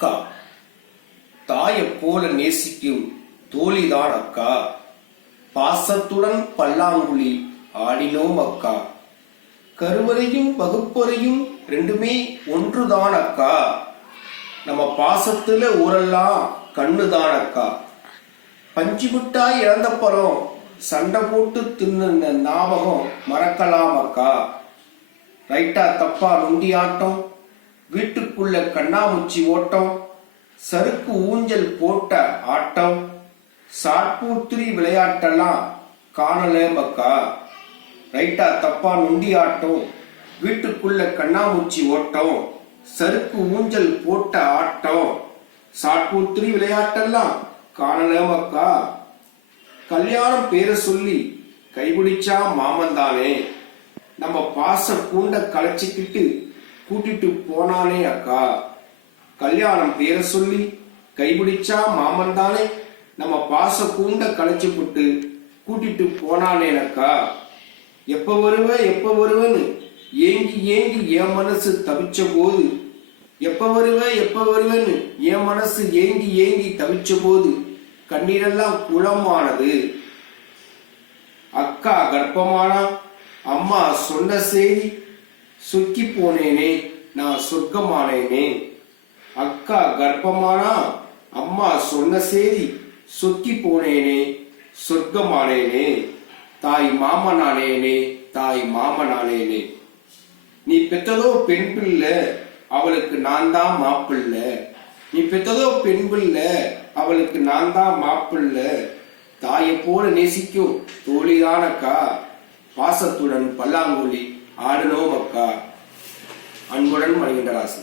அக்கா. தாயைப் போல நேசிக்கும் தோழிதான் அக்கா. பாசத்துடன் பல்லாங்குழி ஆடினோம் அக்கா. கருவறையும் வகுப்பறையும் ரெண்டுமே ஒன்றுதான் அக்கா. நம்ம பாசத்துல ஊரெல்லாம் கண்ணுதான் அக்கா. பஞ்சு மிட்டாய் இழந்தப்பறம் சண்டை போட்டு தின்ன ஞாபகம் மறக்கலாம் அக்கா. ரைட்டா தப்பா நொண்டி ஆட்டம் வீட்டுக்குள்ள கண்ணாமூச்சி ஓட்டம் சறுக்கு ஊஞ்சல் போட்ட ஆட்டம் சாட்பூத்திரி விளையாட்டெல்லாம் காணல மக்கா ரைட்டா தப்பா நொண்டி ஆட்டம் வீட்டுக்குள்ள கண்ணாமூச்சி ஓட்டம் சறுக்கு ஊஞ்சல் போட்ட ஆட்டம் சாட்பூத்திரி விளையாட்டெல்லாம் காணல மக்கா கல்யாணம் பேரை சொல்லி கைபிடிச்சா மாமன் தானே. நம்ம பாச கூண்ட களைச்சிக்கிட்டு கூட்டிட்டு போனானே அக்கா. கல்யாணம் பேர சொல்லி கைபிடிச்சா மாமன் தானே. நம்ம பாச கூண்ட களைச்சு போட்டு கூட்டிட்டு போனானே அக்கா. எப்ப வருவ எப்ப வருவன்னு ஏங்கி ஏங்கி என் மனசு தவிச்ச போது. எப்ப வருவ எப்ப வருவன்னு என் மனசு ஏங்கி ஏங்கி தவிச்ச போது கண்ணீரெல்லாம் குளமானது. அக்கா கர்ப்பமானா அம்மா சொன்ன செய்தி சுக்கி போனேனே நான் சொர்க்கமானேனே. அக்கா கர்ப்பமானா அம்மா சொன்ன செய்தி சொக்கி போனேனே சொர்க்கமானேனே. தாய் மாமனானேனே தாய் மாமனானேனே. நீ பெற்றதோ பெண் பிள்ளை அவளுக்கு நான் தான் மாப்பிள்ளை நீ பெற்றதோ பெண் பிள்ளை அவளுக்கு நான் தான் மாப்பிள்ளை தாயை போல நேசிக்கும் தோழிதானக்கா. பாசத்துடன் பல்லாங்குழி ஆடனோம் gracia.